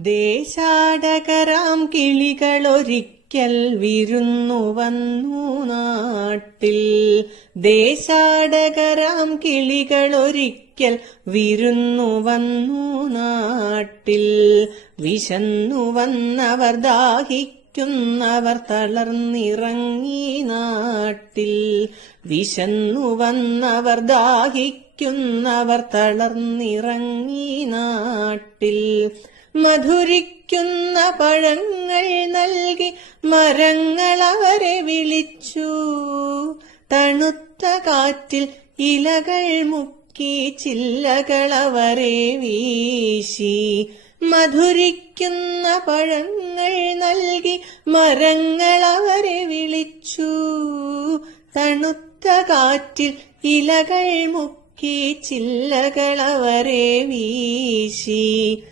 ദേശാടകരാം കിളികളൊരിക്കൽ വിരുന്നു വന്നു നാട്ടിൽ. ദേശാടകരാം കിളികളൊരിക്കൽ വിരുന്നു വന്നു നാട്ടിൽ. വിശന്നു വന്നവർ ദാഹിക്കുന്നവർ തളർന്നിറങ്ങി നാട്ടിൽ. വിശന്നു വന്നവർ ദാഹിക്കുന്നവർ തളർന്നിറങ്ങി നാട്ടിൽ. മധുരിക്കുന്ന പഴങ്ങൾ നൽകി മരങ്ങൾ അവരെ വിളിച്ചു. തണുത്ത കാറ്റിൽ ഇലകൾ മുക്കി ചില്ലകൾ അവരെ വീശി. മധുരിക്കുന്ന പഴങ്ങൾ നൽകി മരങ്ങൾ അവരെ വിളിച്ചു. തണുത്ത കാറ്റിൽ ഇലകൾ മുക്കി ചില്ലകൾ അവരെ വീശി.